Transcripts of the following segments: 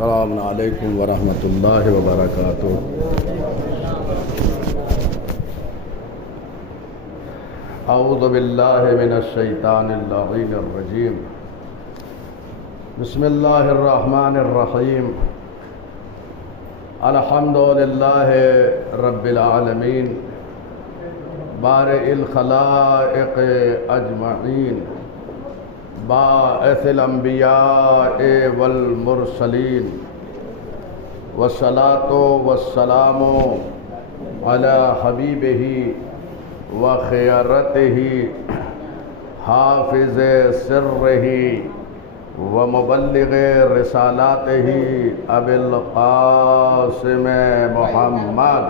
السلام علیکم ورحمۃ اللہ وبرکاتہ۔ اعوذ باللہ من الشیطان اللعین الرجیم، بسم اللہ الرحمن الرحیم، الحمد للہ رب العالمین، بارئ الخلائق اجمعین، باعث الانبیاء والمرسلین، والصلاۃ والسلام علی حبیبہ وخیرتہ حافظ سرہ ومبلغ رسالاتہ ابی القاسم محمد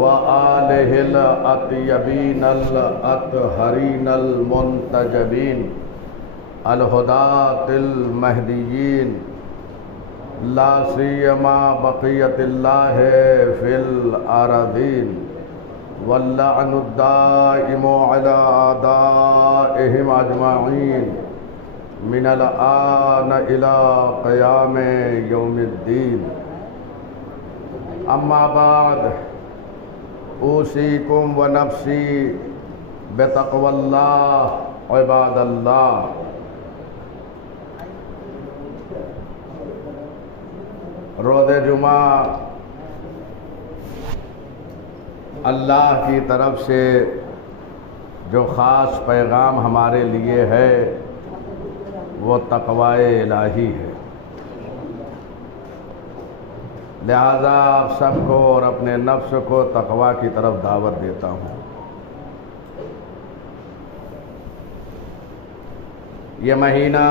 وآلہ الاطیبین الاطہرین المنتجبین الہداۃ المہدیین، لا سیما بقیت اللہ فی الارضین، واللعن الدائم علی اعدائہم اجمعین من الآن الی قیام یوم الدین۔ اما بعد، اوصیکم ونفسی بتقوی اللہ عباد اللہ۔ روز جمعہ اللہ کی طرف سے جو خاص پیغام ہمارے لیے ہے وہ تقوی الہی ہے، لہذا آپ سب کو اور اپنے نفس کو تقوی کی طرف دعوت دیتا ہوں۔ یہ مہینہ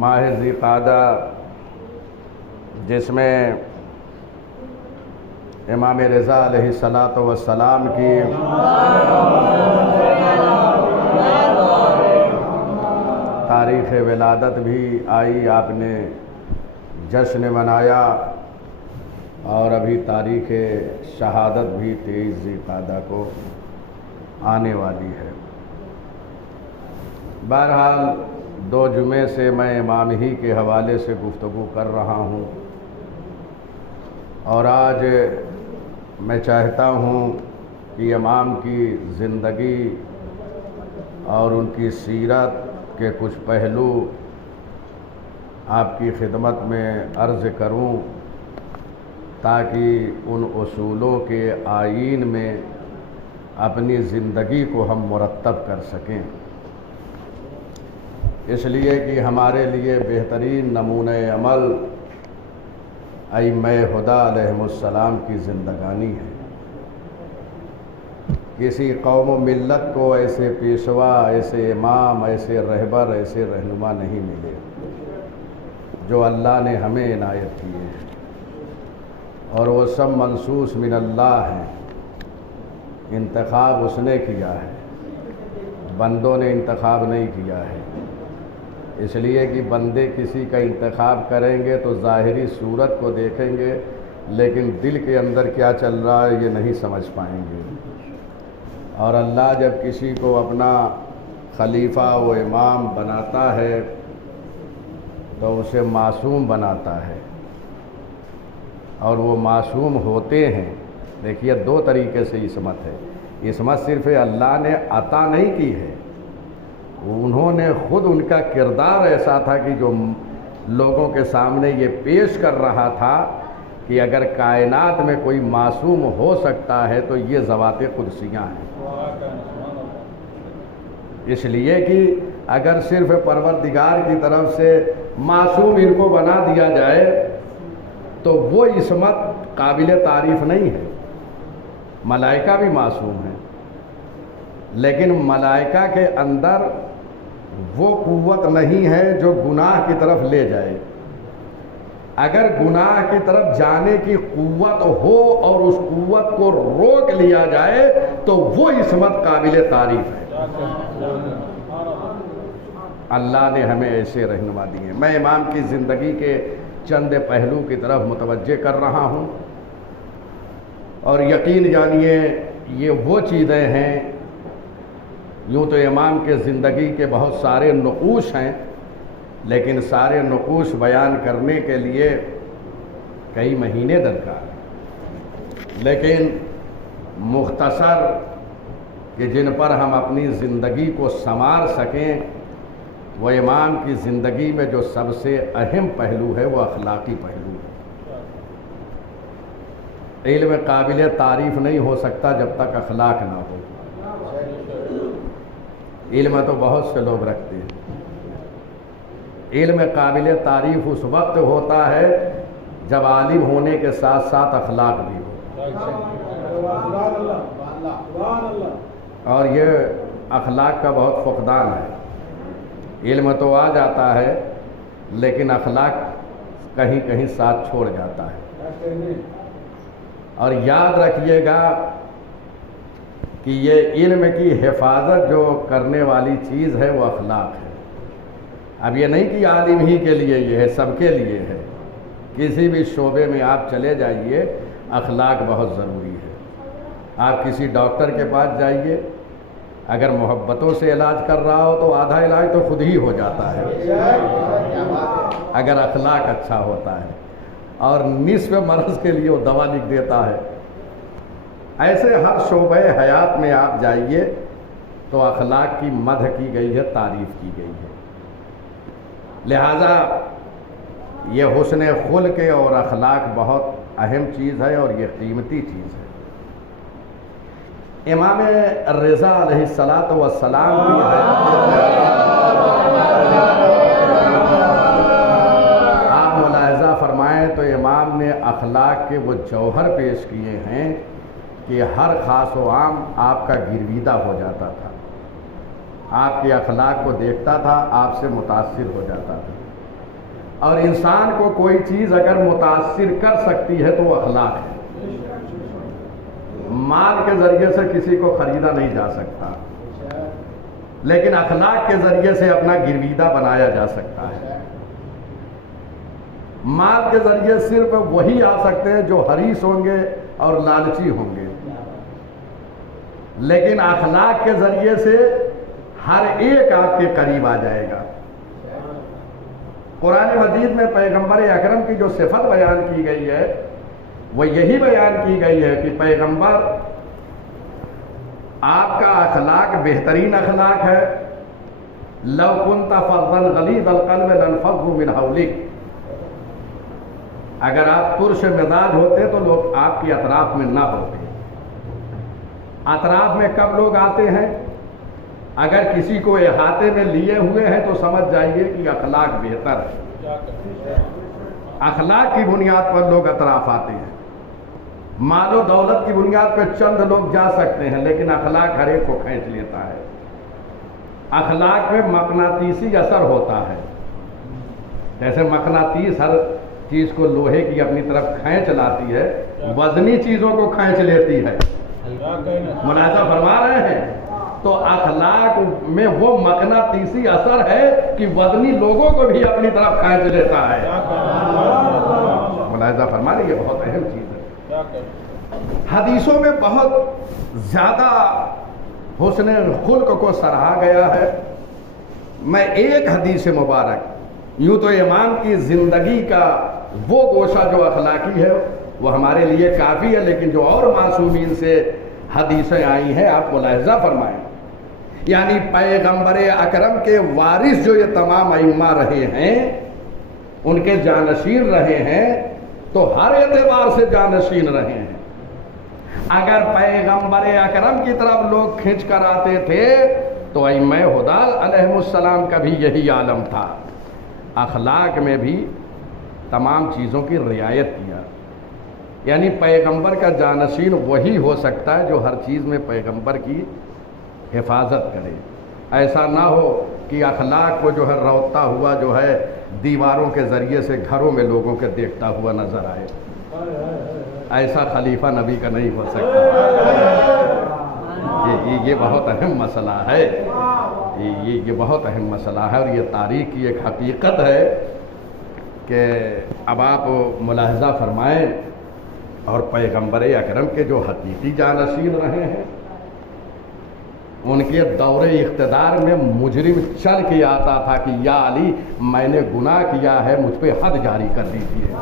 ماہ ذی قعدہ، جس میں امام رضا علیہ السلام کی تاریخ ولادت بھی آئی، آپ نے جشن منایا، اور ابھی تاریخ شہادت بھی 23 ذی قعدہ کو آنے والی ہے۔ بہرحال 2 جمعے سے میں امام ہی کے حوالے سے گفتگو کر رہا ہوں، اور آج میں چاہتا ہوں کہ امام کی زندگی اور ان کی سیرت کے کچھ پہلو آپ کی خدمت میں عرض کروں، تاکہ ان اصولوں کے آئین میں اپنی زندگی کو ہم مرتب کر سکیں، اس لیے کہ ہمارے لیے بہترین نمونہ عمل ائمہ ہدیٰ علیہم السلام کی زندگانی ہے۔ کسی قوم و ملت کو ایسے پیشوا، ایسے امام، ایسے رہبر، ایسے رہنما نہیں ملے جو اللہ نے ہمیں عنایت کیے ہیں، اور وہ سب منصوص من اللہ ہیں۔ انتخاب اس نے کیا ہے، بندوں نے انتخاب نہیں کیا ہے، اس لیے کہ بندے کسی کا انتخاب کریں گے تو ظاہری صورت کو دیکھیں گے، لیکن دل کے اندر کیا چل رہا ہے یہ نہیں سمجھ پائیں گے۔ اور اللہ جب کسی کو اپنا خلیفہ و امام بناتا ہے تو اسے معصوم بناتا ہے، اور وہ معصوم ہوتے ہیں۔ دیکھیے 2 طریقے سے عصمت ہے۔ عصمت صرف اللہ نے عطا نہیں کی ہے، انہوں نے خود، ان کا کردار ایسا تھا کہ جو لوگوں کے سامنے یہ پیش کر رہا تھا کہ اگر کائنات میں کوئی معصوم ہو سکتا ہے تو یہ ذوات قدسیاں ہیں۔ اس لیے کہ اگر صرف پروردگار کی طرف سے معصوم ان کو بنا دیا جائے تو وہ عصمت قابل تعریف نہیں ہے۔ ملائکہ بھی معصوم ہیں، لیکن ملائکہ کے اندر وہ قوت نہیں ہے جو گناہ کی طرف لے جائے۔ اگر گناہ کی طرف جانے کی قوت ہو اور اس قوت کو روک لیا جائے تو وہ عصمت قابل تعریف ہے۔ اللہ نے ہمیں ایسے رہنما دیے۔ میں امام کی زندگی کے چند پہلو کی طرف متوجہ کر رہا ہوں، اور یقین جانیے یہ وہ چیزیں ہیں یوں تو امام کے زندگی کے بہت سارے نقوش ہیں، لیکن سارے نقوش بیان کرنے کے لیے کئی مہینے درکار ہیں، لیکن مختصر کہ جن پر ہم اپنی زندگی کو سنوار سکیں، وہ امام کی زندگی میں جو سب سے اہم پہلو ہے وہ اخلاقی پہلو ہے۔ علم قابل تعریف نہیں ہو سکتا جب تک اخلاق نہ ہو۔ علم تو بہت سے لوگ رکھتے ہیں، علم قابل تعریف اس وقت ہوتا ہے جب عالم ہونے کے ساتھ ساتھ اخلاق بھی ہو، اور یہ اخلاق کا بہت فقدان ہے۔ علم تو آ جاتا ہے لیکن اخلاق کہیں کہیں ساتھ چھوڑ جاتا ہے۔ اور یاد رکھیے گا کہ یہ علم کی حفاظت جو کرنے والی چیز ہے وہ اخلاق ہے۔ اب یہ نہیں کہ عالم ہی کے لیے یہ ہے، سب کے لیے ہے۔ کسی بھی شعبے میں آپ چلے جائیے، اخلاق بہت ضروری ہے۔ آپ کسی ڈاکٹر کے پاس جائیے، اگر محبتوں سے علاج کر رہا ہو تو آدھا علاج تو خود ہی ہو جاتا ہے اگر اخلاق اچھا ہوتا ہے، اور نصف مرض کے لیے وہ دوا لکھ دیتا ہے۔ ایسے ہر شعبہ حیات میں آپ جائیے تو اخلاق کی مدح کی گئی ہے، تعریف کی گئی ہے۔ لہذا یہ حسن خلق اور اخلاق بہت اہم چیز ہے اور یہ قیمتی چیز ہے۔ امام رضا علیہ السلام کی آپ ملاحظہ فرمائیں تو امام نے اخلاق کے وہ جوہر پیش کیے ہیں کہ ہر خاص و عام آپ کا گرویدہ ہو جاتا تھا، آپ کے اخلاق کو دیکھتا تھا، آپ سے متاثر ہو جاتا تھا۔ اور انسان کو کوئی چیز اگر متاثر کر سکتی ہے تو وہ اخلاق ہے۔ مال کے ذریعے سے کسی کو خریدا نہیں جا سکتا، لیکن اخلاق کے ذریعے سے اپنا گرویدہ بنایا جا سکتا ہے۔ مال کے ذریعے صرف وہی آ سکتے ہیں جو حریص ہوں گے اور لالچی ہوں گے، لیکن اخلاق کے ذریعے سے ہر ایک آپ کے قریب آ جائے گا۔ قرآن مجید میں پیغمبر اکرم کی جو صفت بیان کی گئی ہے وہ یہی بیان کی گئی ہے کہ پیغمبر آپ کا اخلاق بہترین اخلاق ہے۔ لو كنت فظا غلیظ القلب لانفضوا من حولک، اگر آپ ترش مزاج ہوتے تو لوگ آپ کی اطراف میں نہ ہوتے۔ اطراف میں کب لوگ آتے ہیں؟ اگر کسی کو احاطے میں لیے ہوئے ہیں تو سمجھ جائیے کہ اخلاق بہتر ہے۔ اخلاق کی بنیاد پر لوگ اطراف آتے ہیں۔ مال و دولت کی بنیاد پر چند لوگ جا سکتے ہیں، لیکن اخلاق ہر ایک کو کھینچ لیتا ہے۔ اخلاق میں مقناطیسی اثر ہوتا ہے، جیسے مقناطیس ہر چیز کو لوہے کی اپنی طرف کھینچ لاتی ہے، وزنی چیزوں کو کھینچ لیتی ہے۔ ملاحظہ فرما رہے ہیں؟ تو اخلاق میں وہ مقناطیسی اثر ہے کہ وزنی لوگوں کو بھی اپنی طرف کھینچ لیتا ہے۔ ملاحظہ فرما رہے، یہ بہت اہم چیز ہے۔ حدیثوں میں بہت زیادہ حسن خلق کو سراہا گیا ہے۔ میں ایک حدیث مبارک، یوں تو امام کی زندگی کا وہ گوشہ جو اخلاقی ہے وہ ہمارے لیے کافی ہے، لیکن جو اور معصومین سے حدیثیں آئی ہیں آپ ملاحظہ فرمائیں۔ یعنی پیغمبر اکرم کے وارث جو یہ تمام ائمہ رہے ہیں، ان کے جانشین رہے ہیں، تو ہر اعتبار سے جانشین رہے ہیں۔ اگر پیغمبر اکرم کی طرف لوگ کھنچ کر آتے تھے تو ائمہ ہدی علیہ السلام کا بھی یہی عالم تھا، اخلاق میں بھی تمام چیزوں کی رعایت کیا۔ یعنی پیغمبر کا جانشین وہی ہو سکتا ہے جو ہر چیز میں پیغمبر کی حفاظت کرے۔ ایسا نہ ہو کہ اخلاق کو جو ہے روتا ہوا جو ہے دیواروں کے ذریعے سے گھروں میں لوگوں کے دیکھتا ہوا نظر آئے۔ ایسا خلیفہ نبی کا نہیں ہو سکتا۔ یہ بہت اہم مسئلہ ہے، یہ بہت اہم مسئلہ ہے، اور یہ تاریخ کی ایک حقیقت ہے کہ اب آپ ملاحظہ فرمائیں، اور پیغمبر اکرم کے جو حقیقی جانشین رہے ہیں ان کے دور اقتدار میں مجرم چل کے آتا تھا کہ یا علی میں نے گناہ کیا ہے، مجھ پہ حد جاری کر دیجیے۔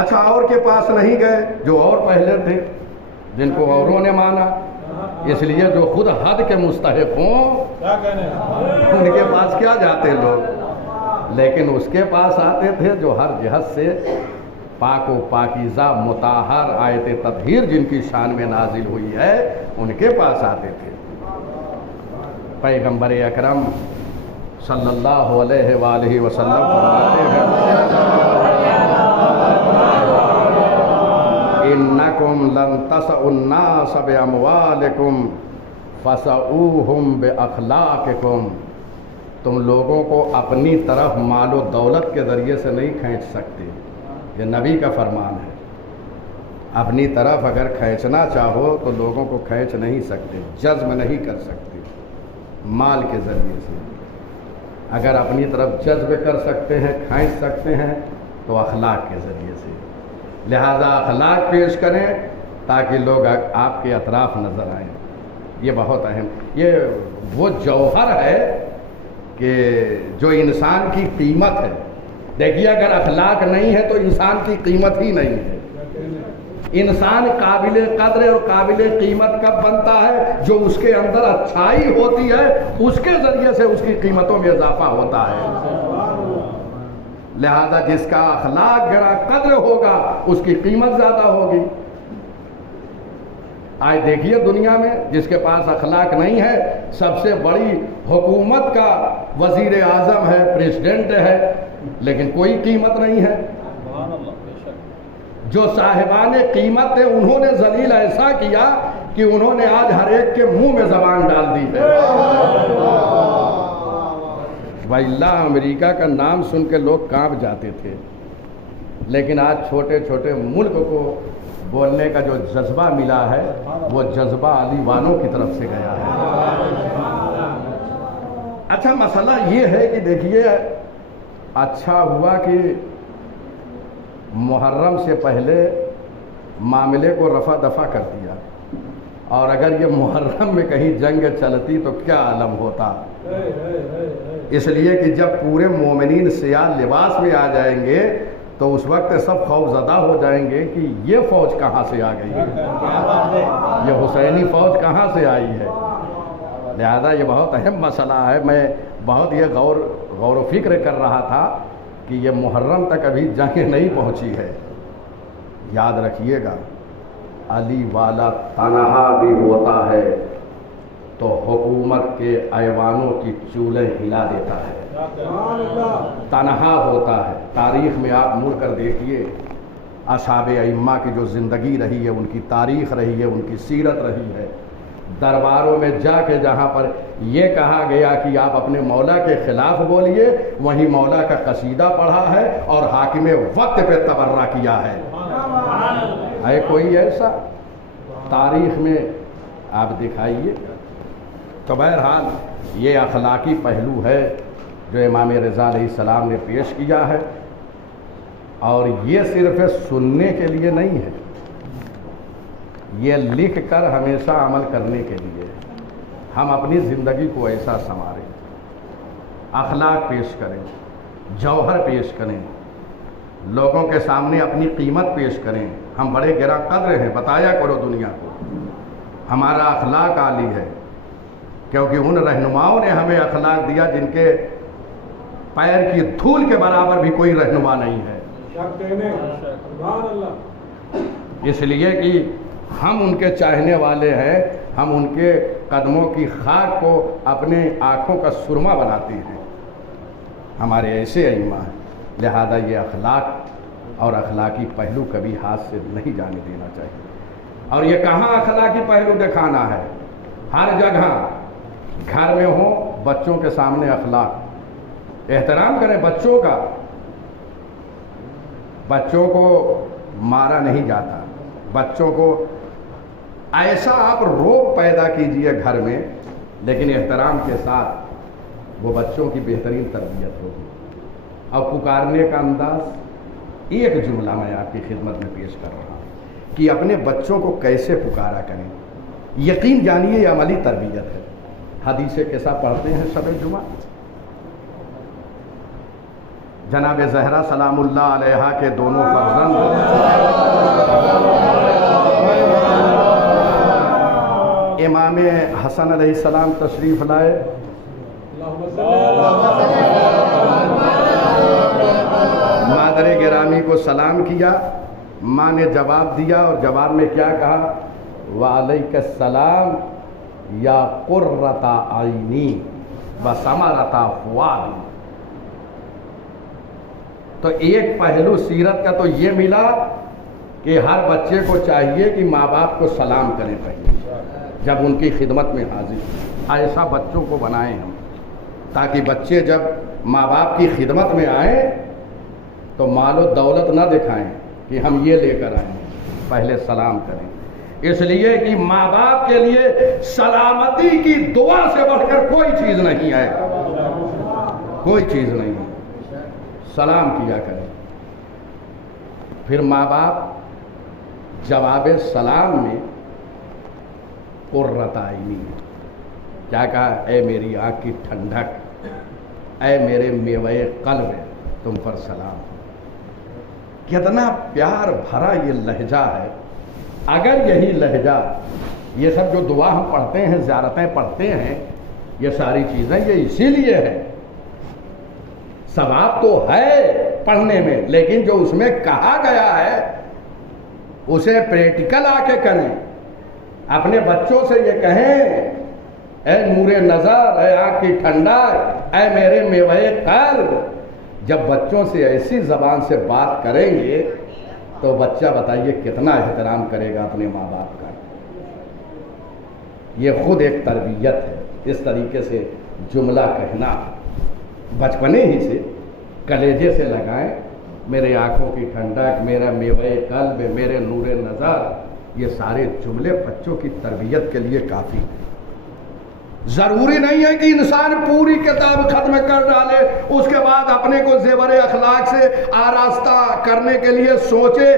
اچھا اور کے پاس نہیں گئے جو اور پہلے تھے، جن کو اوروں نے مانا، اس لیے جو خود حد کے مستحق ہوں ان کے پاس کیا جاتے لوگ، لیکن اس کے پاس آتے تھے جو ہر جہت سے پاک و پاکیزہ مطہر آیت تطہیر جن کی شان میں نازل ہوئی ہے، ان کے پاس آتے تھے۔ پیغمبر اکرم صلی اللہ علیہ وآلہ وسلم فرماتے ہیں انکم لن تسعوا الناس باموالکم فسعوہم باخلاقکم، تم لوگوں کو اپنی طرف مال و دولت کے ذریعے سے نہیں کھینچ سکتے، یہ نبی کا فرمان ہے۔ اپنی طرف اگر کھینچنا چاہو تو لوگوں کو کھینچ نہیں سکتے، جذب نہیں کر سکتے مال کے ذریعے سے۔ اگر اپنی طرف جذب کر سکتے ہیں، کھینچ سکتے ہیں تو اخلاق کے ذریعے سے، لہذا اخلاق پیش کریں تاکہ لوگ آپ کے اطراف نظر آئیں۔ یہ بہت اہم، یہ وہ جوہر ہے کہ جو انسان کی قیمت ہے۔ دیکھیے اگر اخلاق نہیں ہے تو انسان کی قیمت ہی نہیں ہے۔ انسان قابل قدر اور قابل قیمت کب بنتا ہے؟ جو اس کے اندر اچھائی ہوتی ہے، اس کے ذریعے سے اس کی قیمتوں میں اضافہ ہوتا ہے۔ لہذا جس کا اخلاق گرا قدر ہوگا اس کی قیمت زیادہ ہوگی۔ آج دیکھیے دنیا میں جس کے پاس اخلاق نہیں ہے، سب سے بڑی حکومت کا وزیر اعظم ہے، پریزیڈنٹ ہے، لیکن کوئی قیمت نہیں ہے۔ جو صاحبان قیمت تھے انہوں نے ذلیل ایسا کیا کہ انہوں نے آج ہر ایک کے منہ میں زبان ڈال دی ہے۔ وَإِلَّا امریکہ کا نام سن کے لوگ کانپ جاتے تھے، لیکن آج چھوٹے چھوٹے ملک کو بولنے کا جو جذبہ ملا ہے وہ جذبہ علی والوں کی طرف سے گیا ہے۔ اچھا مسئلہ یہ ہے کہ دیکھیے اچھا ہوا کہ محرم سے پہلے معاملے کو رفع دفع کر دیا، اور اگر یہ محرم میں کہیں جنگ چلتی تو کیا عالم ہوتا۔ اس لیے کہ جب پورے مومنین سیاہ لباس میں آ جائیں گے تو اس وقت سب خوف زدہ ہو جائیں گے کہ یہ فوج کہاں سے آ گئی ہے، یہ حسینی فوج کہاں سے آئی ہے۔ لہذا یہ بہت اہم مسئلہ ہے۔ میں بہت یہ غور و فکر کر رہا تھا کہ یہ محرم تک ابھی جنگ نہیں پہنچی ہے۔ یاد رکھیے گا علی والا تنہا بھی ہوتا ہے تو حکومت کے ایوانوں کی چولیں ہلا دیتا ہے، تنہا ہوتا ہے۔ تاریخ میں آپ مڑ کر دیکھیے اصحاب ائمہ کی جو زندگی رہی ہے، ان کی تاریخ رہی ہے، ان کی سیرت رہی ہے، درباروں میں جا کے جہاں پر یہ کہا گیا کہ آپ اپنے مولا کے خلاف بولیے، وہیں مولا کا قصیدہ پڑھا ہے اور حاکم وقت پہ تبرہ کیا ہے۔ ہے کوئی ایسا تاریخ میں آپ دکھائیے۔ تو بہرحال یہ اخلاقی پہلو ہے جو امام رضا علیہ السلام نے پیش کیا ہے، اور یہ صرف سننے کے لیے نہیں ہے، یہ لکھ کر ہمیشہ عمل کرنے کے لیے۔ ہم اپنی زندگی کو ایسا سنواریں، اخلاق پیش کریں، جوہر پیش کریں، لوگوں کے سامنے اپنی قیمت پیش کریں۔ ہم بڑے گراں قدر ہیں، بتایا کرو دنیا کو ہمارا اخلاق عالی ہے، کیونکہ ان رہنماؤں نے ہمیں اخلاق دیا جن کے پیر کی دھول کے برابر بھی کوئی رہنما نہیں ہے۔ اس لیے کہ ہم ان کے چاہنے والے ہیں، ہم ان کے قدموں کی خاک کو اپنے آنکھوں کا سرما بناتے ہیں، ہمارے ایسے ائمہ ہیں۔ لہذا یہ اخلاق اور اخلاقی پہلو کبھی ہاتھ سے نہیں جانے دینا چاہیے۔ اور یہ کہاں اخلاقی پہلو دکھانا ہے؟ ہر جگہ، گھر میں ہو، بچوں کے سامنے اخلاق، احترام کریں بچوں کا۔ بچوں کو مارا نہیں جاتا، بچوں کو ایسا آپ روب پیدا کیجئے گھر میں، لیکن احترام کے ساتھ وہ بچوں کی بہترین تربیت ہوگی۔ اور پکارنے کا انداز، ایک جملہ میں آپ کی خدمت میں پیش کر رہا ہوں کہ اپنے بچوں کو کیسے پکارا کریں۔ یقین جانیے یہ عملی تربیت ہے. حدیث قصہ پڑھتے ہیں شب جمعہ. جناب زہرا سلام اللہ علیہا کے دونوں فرزند امام حسن علیہ السلام تشریف لائے. مادر گرامی کو سلام کیا. ماں نے جواب دیا اور جواب میں کیا کہا؟ وعلیک السلام یا قرۃ عینی وثمرۃ فؤادی. تو ایک پہلو سیرت کا تو یہ ملا کہ ہر بچے کو چاہیے کہ ماں باپ کو سلام کریں پہلے جب ان کی خدمت میں حاضر. ایسا بچوں کو بنائیں ہم تاکہ بچے جب ماں باپ کی خدمت میں آئیں تو مال و دولت نہ دکھائیں کہ ہم یہ لے کر آئیں، پہلے سلام کریں. اس لیے کہ ماں باپ کے لیے سلامتی کی دعا سے بڑھ کر کوئی چیز نہیں ہے، کوئی چیز نہیں ہے. سلام کیا کریں. پھر ماں باپ جواب سلام میں قرۃ عینی کیا کہا؟ اے میری آنکھ کی ٹھنڈک، اے میرے میوہ قلب، تم پر سلام. کتنا پیار بھرا یہ لہجہ ہے. اگر یہی لہجہ، یہ سب جو دعا ہم پڑھتے ہیں، زیارتیں پڑھتے ہیں، یہ ساری چیزیں یہ اسی لیے ہے. ثواب تو ہے پڑھنے میں، لیکن جو اس میں کہا گیا ہے اسے پریکٹیکل آ کے کریں. اپنے بچوں سے یہ کہیں اے نور نظر، اے آنکھ کی ٹھنڈک، اے میرے میوہ قلب. جب بچوں سے ایسی زبان سے بات کریں گے تو بچہ بتائیے کتنا احترام کرے گا اپنے ماں باپ کا. یہ خود ایک تربیت ہے. اس طریقے سے جملہ کہنا بچپنے ہی سے کلیجے سے لگائیں. میرے آنکھوں کی ٹھنڈک، میرا میوہ قلب، میرے نور نظر، یہ سارے جملے بچوں کی تربیت کے لیے کافی ہیں. ضروری نہیں ہے کہ انسان پوری کتاب ختم کر ڈالے اس کے بعد اپنے کو زیور اخلاق سے آراستہ کرنے کے لیے سوچے.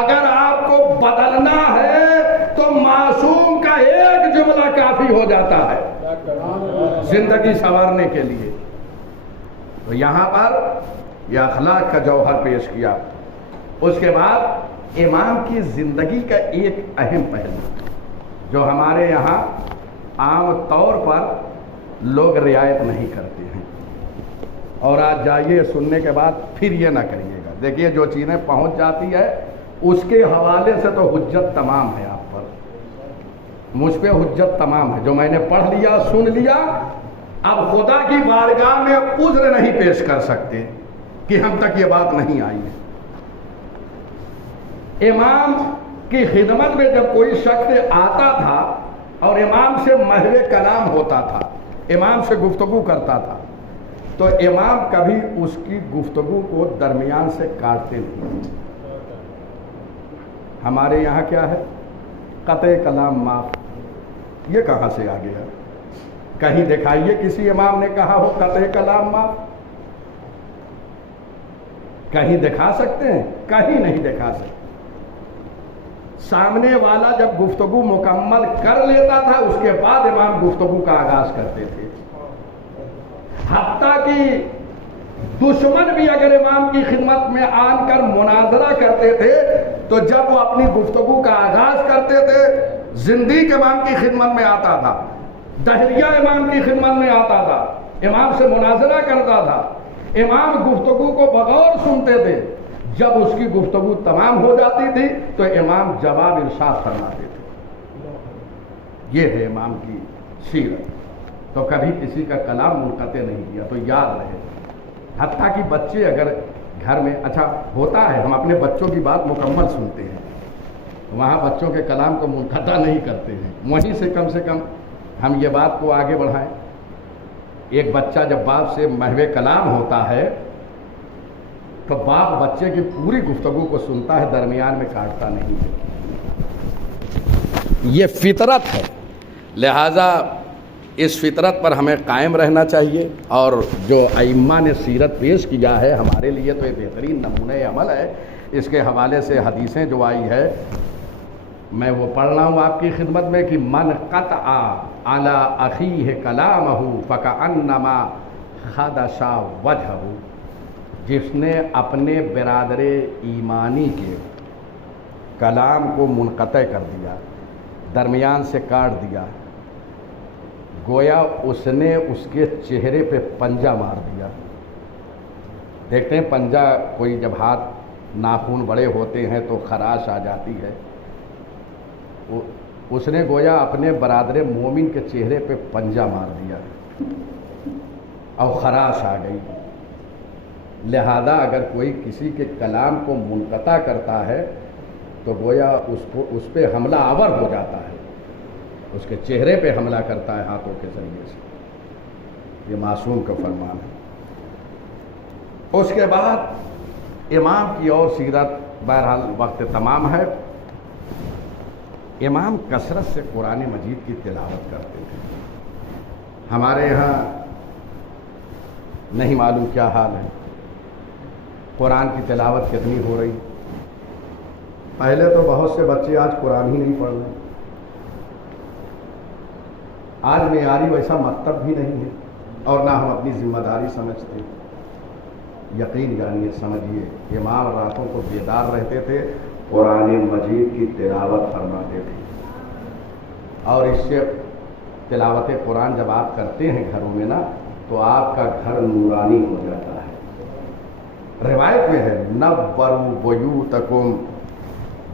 اگر آپ کو بدلنا ہے تو معصوم کا ایک جملہ کافی ہو جاتا ہے زندگی سنوارنے کے لیے. تو یہاں پر یہ اخلاق کا جوہر پیش کیا. اس کے بعد امام کی زندگی کا ایک اہم پہلو جو ہمارے یہاں عام طور پر لوگ رعایت نہیں کرتے ہیں، اور آج جائیے سننے کے بعد پھر یہ نہ کریے گا. دیکھیے جو چیزیں پہنچ جاتی ہے اس کے حوالے سے تو حجت تمام ہے آپ پر، مجھ پہ حجت تمام ہے. جو میں نے پڑھ لیا، سن لیا، اب خدا کی بارگاہ میں عذر نہیں پیش کر سکتے کہ ہم تک یہ بات نہیں آئی ہے. امام کی خدمت میں جب کوئی شخص آتا تھا اور امام سے محو کلام ہوتا تھا، امام سے گفتگو کرتا تھا، تو امام کبھی اس کی گفتگو کو درمیان سے کاٹتے نہیں. ہمارے یہاں کیا ہے؟ قطع کلام معاف. یہ کہاں سے آ گیا؟ کہیں دکھائیے کسی امام نے کہا ہو قطع کلام معاف. کہیں دکھا سکتے ہیں؟ کہیں نہیں دکھا سکتے. سامنے والا جب گفتگو مکمل کر لیتا تھا اس کے بعد امام گفتگو کا آغاز کرتے تھے. حتیٰ کہ دشمن بھی اگر امام کی خدمت میں آن کر مناظرہ کرتے تھے تو جب وہ اپنی گفتگو کا آغاز کرتے تھے، زندیق امام کی خدمت میں آتا تھا، دہریہ امام کی خدمت میں آتا تھا، امام سے مناظرہ کرتا تھا، امام گفتگو کو بغور سنتے تھے. جب اس کی گفتگو تمام ہو جاتی تھی تو امام جواب ارشاد فرماتے تھے. یہ ہے امام کی سیرت. تو کبھی کسی کا کلام منقطع نہیں کیا. تو یاد رہے، حتیٰ کہ بچے اگر گھر میں، اچھا ہوتا ہے ہم اپنے بچوں کی بات مکمل سنتے ہیں، وہاں بچوں کے کلام کو منقطع نہیں کرتے ہیں. وہیں سے کم ہم یہ بات کو آگے بڑھائیں. ایک بچہ جب باپ سے محو کلام ہوتا ہے تو باپ بچے کی پوری گفتگو کو سنتا ہے، درمیان میں کاٹتا نہیں ہے. یہ فطرت ہے. لہذا اس فطرت پر ہمیں قائم رہنا چاہیے. اور جو ائمہ نے سیرت پیش کیا ہے ہمارے لیے تو یہ بہترین نمونہ عمل ہے. اس کے حوالے سے حدیثیں جو آئی ہے، میں وہ پڑھ رہا ہوں آپ کی خدمت میں کہ من قطع علی اخیہ کلامہ فکأنما خدش وجہہ، جس نے اپنے برادر ایمانی کے کلام کو منقطع کر دیا، درمیان سے کاٹ دیا، گویا اس نے اس کے چہرے پہ پنجہ مار دیا۔ دیکھتے ہیں پنجہ، کوئی جب ہاتھ ناخن بڑے ہوتے ہیں تو خراش آ جاتی ہے، اس نے گویا اپنے برادر مومن کے چہرے پہ پنجہ مار دیا اور خراش آ گئی۔ لہذا اگر کوئی کسی کے کلام کو منقطع کرتا ہے تو گویا اس پہ حملہ آور ہو جاتا ہے، اس کے چہرے پہ حملہ کرتا ہے ہاتھوں کے ذریعے سے۔ یہ معصوم کا فرمان ہے۔ اس کے بعد امام کی اور سیرت، بہرحال وقت تمام ہے۔ امام کثرت سے قرآن مجید کی تلاوت کرتے تھے۔ ہمارے یہاں نہیں معلوم کیا حال ہے، قرآن کی تلاوت کتنی ہو رہی۔ پہلے تو بہت سے بچے آج قرآن ہی نہیں پڑھ رہے، آج معیاری ویسا مکتب بھی نہیں ہے، اور نہ ہم اپنی ذمہ داری سمجھتے۔ یقین جانیے، سمجھیے، امام راتوں کو بیدار رہتے تھے، قرآن مجید کی تلاوت فرماتے تھے، اور اس سے تلاوت قرآن جب آپ کرتے ہیں گھروں میں نا، تو آپ کا گھر نورانی ہو جاتا ہے۔ روایت میں ہے نوروا بیوتکم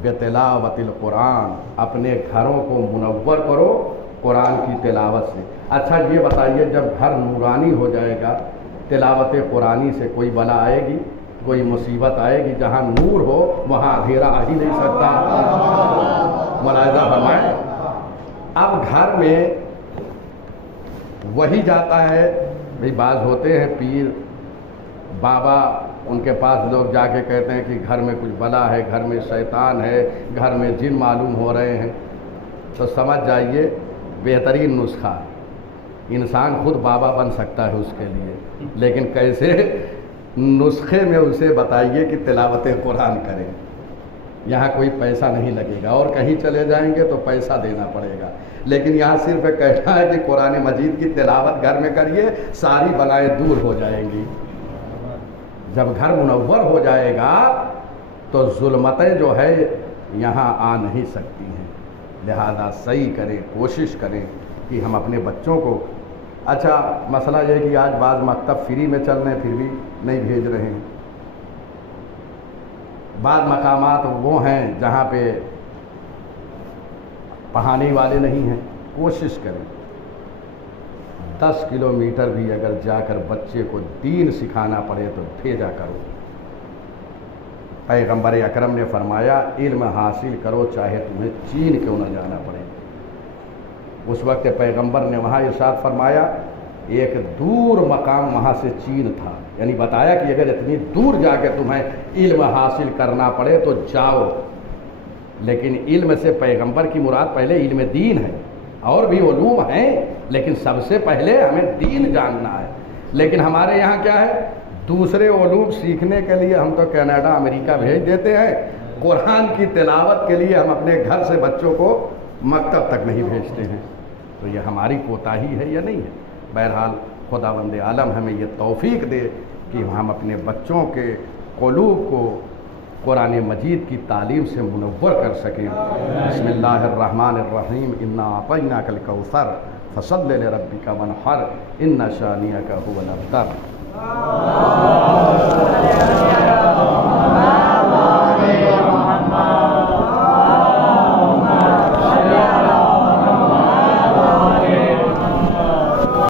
بتلاوت القرآن، اپنے گھروں کو منور کرو قرآن کی تلاوت سے۔ اچھا یہ بتائیے، جب گھر نورانی ہو جائے گا تلاوت قرآنی سے، کوئی بلا آئے گی، کوئی مصیبت آئے گی؟ جہاں نور ہو وہاں اندھیرا آ ہی نہیں سکتا۔ ملاحظہ فرمائیں، اب گھر میں وہی جاتا ہے، بھئی بعض ہوتے ہیں پیر بابا، ان کے پاس لوگ جا کے کہتے ہیں کہ گھر میں کچھ بلا ہے، گھر میں شیطان ہے، گھر میں جن معلوم ہو رہے ہیں، تو سمجھ جائیے بہترین نسخہ، انسان خود بابا بن سکتا ہے اس کے لیے، لیکن کیسے؟ نسخے میں اسے بتائیے کہ تلاوت قرآن کریں، یہاں کوئی پیسہ نہیں لگے گا، اور کہیں چلے جائیں گے تو پیسہ دینا پڑے گا، لیکن یہاں صرف کہنا ہے کہ قرآن مجید کی تلاوت گھر میں کریے، ساری بلائیں دور ہو جائیں گی۔ جب گھر منور ہو جائے گا تو ظلمتیں جو ہے یہاں آ نہیں سکتی ہیں۔ لہذا صحیح کریں، کوشش کریں کہ ہم اپنے بچوں کو، اچھا مسئلہ یہ ہے کہ آج بعض مکتب فری میں چل رہے ہیں پھر بھی نہیں بھیج رہے ہیں، بعض مقامات وہ ہیں جہاں پہ پڑھانے والے نہیں ہیں۔ کوشش کریں 10 کلومیٹر بھی اگر جا کر بچے کو دین سکھانا پڑے تو بھیجا کرو۔ پیغمبر اکرم نے فرمایا علم حاصل کرو چاہے تمہیں چین کیوں نہ جانا پڑے۔ اس وقت پیغمبر نے وہاں ارشاد فرمایا، ایک دور مقام وہاں سے چین تھا، یعنی بتایا کہ اگر اتنی دور جا کے تمہیں علم حاصل کرنا پڑے تو جاؤ، لیکن علم سے پیغمبر کی مراد پہلے علم دین ہے، اور بھی علوم ہیں لیکن سب سے پہلے ہمیں دین جاننا ہے۔ لیکن ہمارے یہاں کیا ہے، دوسرے علوم سیکھنے کے لیے ہم تو کینیڈا امریکہ بھیج دیتے ہیں، قرآن کی تلاوت کے لیے ہم اپنے گھر سے بچوں کو مکتب تک نہیں بھیجتے ہیں۔ تو یہ ہماری کوتاہی ہے یا نہیں ہے؟ بہرحال خداوند عالم ہمیں یہ توفیق دے کہ ہم اپنے بچوں کے قلوب کو قرآن مجید کی تعلیم سے منور کر سکیں۔ بسم اللہ الرحمن الرحیم، انا اعطیناک الکوثر فصل لربک وانحر ان شانئک هو الابتر۔